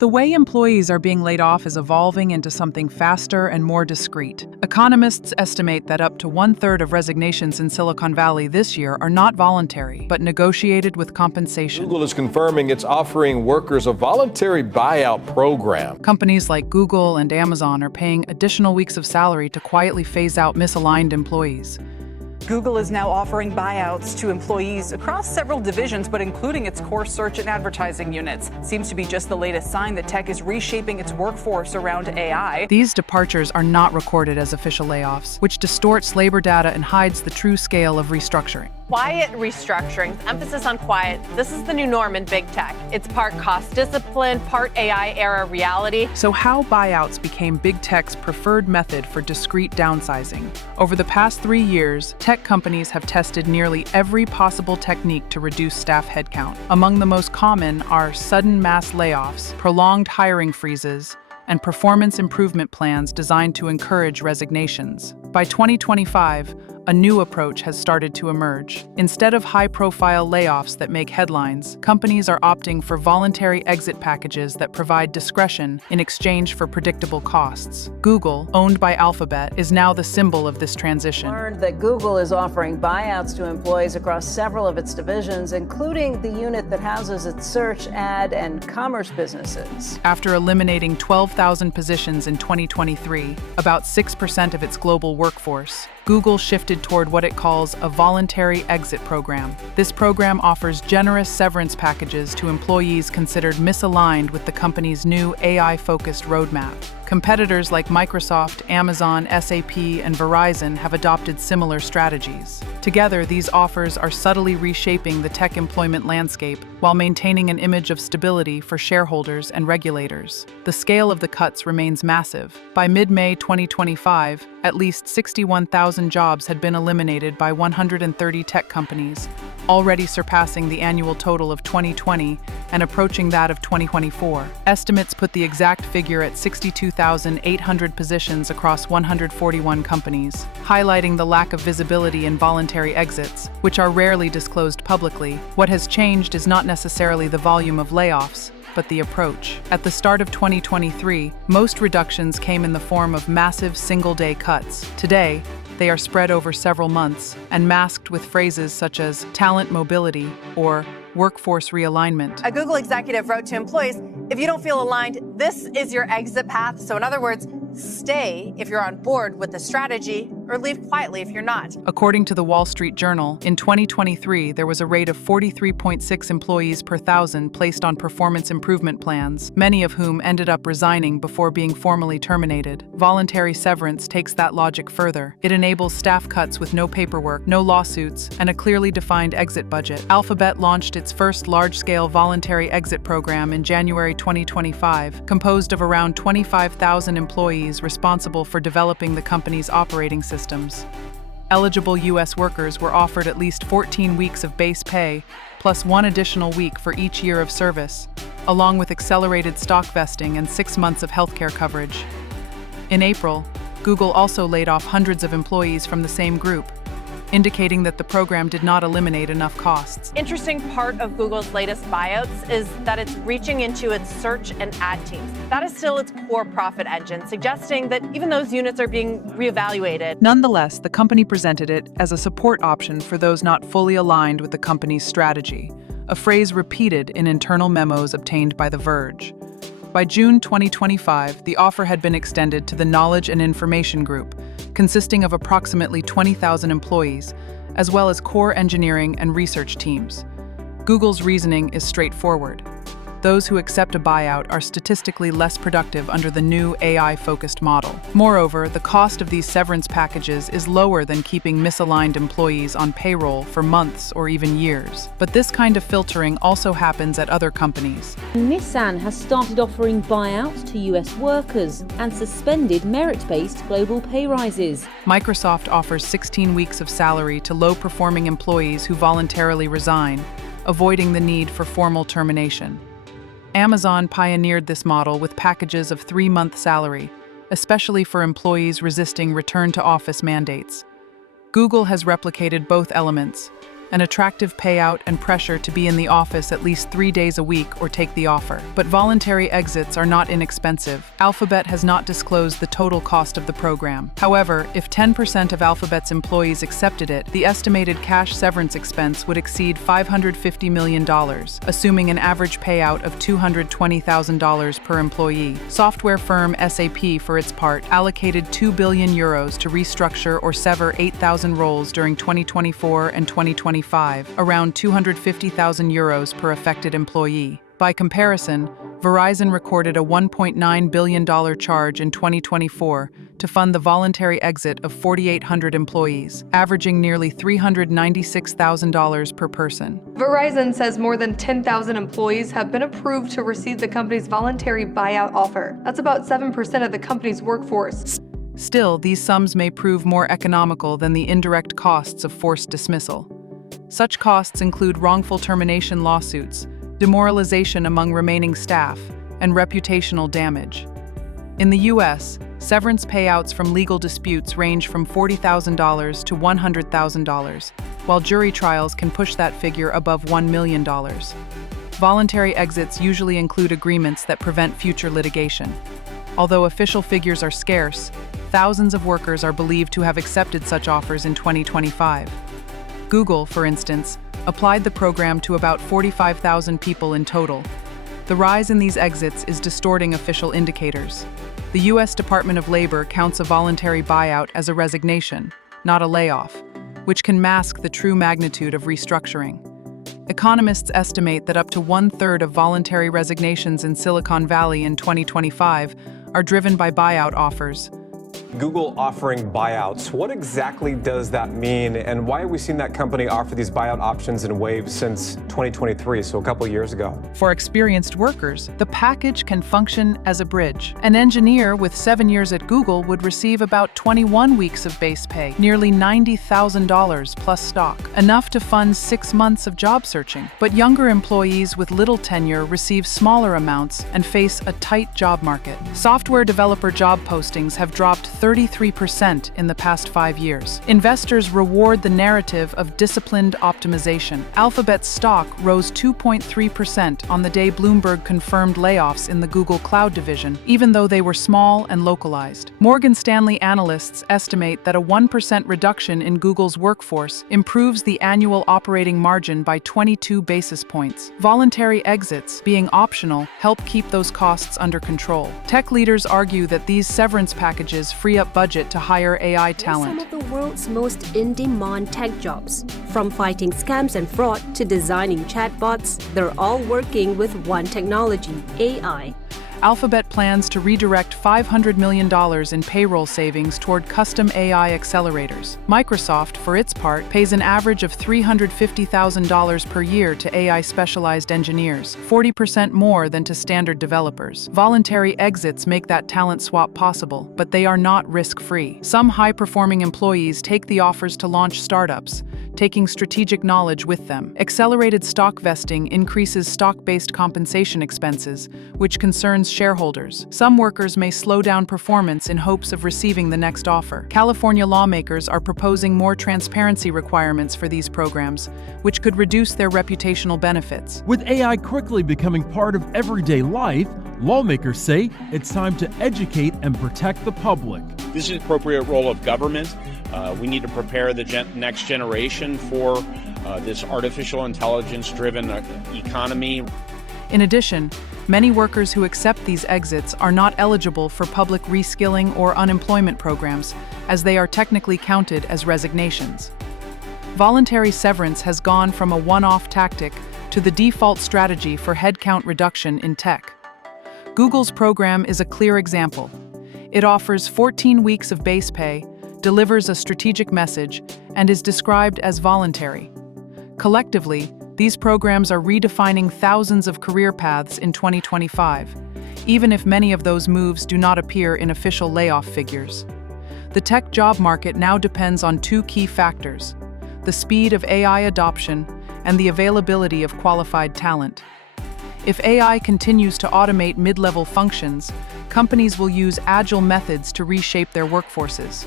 The way employees are being laid off is evolving into something faster and more discreet. Economists estimate that up to one-third of resignations in Silicon Valley this year are not voluntary, but negotiated with compensation. Google is confirming it's offering workers a voluntary buyout program. Companies like Google and Amazon are paying additional weeks of salary to quietly phase out misaligned employees. Google is now offering buyouts to employees across several divisions, but including its core search and advertising units. Seems to be just the latest sign that tech is reshaping its workforce around AI. These departures are not recorded as official layoffs, which distorts labor data and hides the true scale of restructuring. Quiet restructuring, emphasis on quiet. This is the new norm in big tech. It's part cost discipline, part AI era reality. So how buyouts became big tech's preferred method for discrete downsizing. Over the past 3 years, tech companies have tested nearly every possible technique to reduce staff headcount. Among the most common are sudden mass layoffs, prolonged hiring freezes, and performance improvement plans designed to encourage resignations. By 2025, a new approach has started to emerge. Instead of high-profile layoffs that make headlines, companies are opting for voluntary exit packages that provide discretion in exchange for predictable costs. Google, owned by Alphabet, is now the symbol of this transition. Learned that Google is offering buyouts to employees across several of its divisions, including the unit that houses its search, ad, and commerce businesses. After eliminating 12,000 positions in 2023, about 6% of its global workforce, Google shifted toward what it calls a voluntary exit program. This program offers generous severance packages to employees considered misaligned with the company's new AI-focused roadmap. Competitors like Microsoft, Amazon, SAP, and Verizon have adopted similar strategies. Together, these offers are subtly reshaping the tech employment landscape while maintaining an image of stability for shareholders and regulators. The scale of the cuts remains massive. By mid-May 2025, at least 61,000 jobs had been eliminated by 130 tech companies, already surpassing the annual total of 2020 and approaching that of 2024. Estimates put the exact figure at 62,800 positions across 141 companies, highlighting the lack of visibility in voluntary exits, which are rarely disclosed publicly. What has changed is not necessarily the volume of layoffs, but the approach. At the start of 2023, most reductions came in the form of massive single-day cuts. Today, they are spread over several months and masked with phrases such as talent mobility or workforce realignment. A Google executive wrote to employees, if you don't feel aligned, this is your exit path. So in other words, stay if you're on board with the strategy, or leave quietly if you're not. According to the Wall Street Journal, in 2023, there was a rate of 43.6 employees per thousand placed on performance improvement plans, many of whom ended up resigning before being formally terminated. Voluntary severance takes that logic further. It enables staff cuts with no paperwork, no lawsuits, and a clearly defined exit budget. Alphabet launched its first large-scale voluntary exit program in January 2025, composed of around 25,000 employees responsible for developing the company's operating systems. Eligible U.S. workers were offered at least 14 weeks of base pay, plus 1 additional week for each year of service, along with accelerated stock vesting and 6 months of healthcare coverage. In April, Google also laid off hundreds of employees from the same group, indicating that the program did not eliminate enough costs. Interesting part of Google's latest buyouts is that it's reaching into its search and ad teams. That is still its core profit engine, suggesting that even those units are being reevaluated. Nonetheless, the company presented it as a support option for those not fully aligned with the company's strategy, a phrase repeated in internal memos obtained by The Verge. By June 2025, the offer had been extended to the Knowledge and Information Group, consisting of approximately 20,000 employees, as well as core engineering and research teams. Google's reasoning is straightforward. Those who accept a buyout are statistically less productive under the new AI-focused model. Moreover, the cost of these severance packages is lower than keeping misaligned employees on payroll for months or even years. But this kind of filtering also happens at other companies. Nissan has started offering buyouts to US workers and suspended merit-based global pay rises. Microsoft offers 16 weeks of salary to low-performing employees who voluntarily resign, avoiding the need for formal termination. Amazon pioneered this model with packages of 3-month salary, especially for employees resisting return-to-office mandates. Google has replicated both elements, an attractive payout, and pressure to be in the office at least 3 days a week or take the offer. But voluntary exits are not inexpensive. Alphabet has not disclosed the total cost of the program. However, if 10% of Alphabet's employees accepted it, the estimated cash severance expense would exceed $550 million, assuming an average payout of $220,000 per employee. Software firm SAP, for its part, allocated €2 billion to restructure or sever 8,000 roles during 2024 and 2025, around €250,000 per affected employee. By comparison, Verizon recorded a $1.9 billion charge in 2024 to fund the voluntary exit of 4,800 employees, averaging nearly $396,000 per person. Verizon says more than 10,000 employees have been approved to receive the company's voluntary buyout offer. That's about 7% of the company's workforce. Still, these sums may prove more economical than the indirect costs of forced dismissal. Such costs include wrongful termination lawsuits, demoralization among remaining staff, and reputational damage. In the U.S., severance payouts from legal disputes range from $40,000 to $100,000, while jury trials can push that figure above $1 million. Voluntary exits usually include agreements that prevent future litigation. Although official figures are scarce, thousands of workers are believed to have accepted such offers in 2025. Google, for instance, applied the program to about 45,000 people in total. The rise in these exits is distorting official indicators. The U.S. Department of Labor counts a voluntary buyout as a resignation, not a layoff, which can mask the true magnitude of restructuring. Economists estimate that up to 1/3 of voluntary resignations in Silicon Valley in 2025 are driven by buyout offers. Google offering buyouts. What exactly does that mean, and why have we seen that company offer these buyout options in waves since 2023, so a couple of years ago? For experienced workers, the package can function as a bridge. An engineer with 7 years at Google would receive about 21 weeks of base pay, nearly $90,000 plus stock, enough to fund 6 months of job searching. But younger employees with little tenure receive smaller amounts and face a tight job market. Software developer job postings have dropped 33% in the past 5 years. Investors reward the narrative of disciplined optimization. Alphabet's stock rose 2.3% on the day Bloomberg confirmed layoffs in the Google Cloud division, even though they were small and localized. Morgan Stanley analysts estimate that a 1% reduction in Google's workforce improves the annual operating margin by 22 basis points. Voluntary exits, being optional, help keep those costs under control. Tech leaders argue that these severance packages free up budget to hire AI talent. Some of the world's most in-demand tech jobs, from fighting scams and fraud to designing chatbots, they're all working with one technology, AI. Alphabet plans to redirect $500 million in payroll savings toward custom AI accelerators. Microsoft, for its part, pays an average of $350,000 per year to AI-specialized engineers, 40% more than to standard developers. Voluntary exits make that talent swap possible, but they are not risk-free. Some high-performing employees take the offers to launch startups, taking strategic knowledge with them. Accelerated stock vesting increases stock-based compensation expenses, which concerns shareholders. Some workers may slow down performance in hopes of receiving the next offer. California lawmakers are proposing more transparency requirements for these programs, which could reduce their reputational benefits. With AI quickly becoming part of everyday life, lawmakers say it's time to educate and protect the public. This is the appropriate role of government. We need to prepare the next generation for this artificial intelligence-driven economy. In addition, many workers who accept these exits are not eligible for public reskilling or unemployment programs, as they are technically counted as resignations. Voluntary severance has gone from a one-off tactic to the default strategy for headcount reduction in tech. Google's program is a clear example. It offers 14 weeks of base pay, delivers a strategic message, and is described as voluntary. Collectively, these programs are redefining thousands of career paths in 2025, even if many of those moves do not appear in official layoff figures. The tech job market now depends on two key factors: the speed of AI adoption and the availability of qualified talent. If AI continues to automate mid-level functions, companies will use agile methods to reshape their workforces.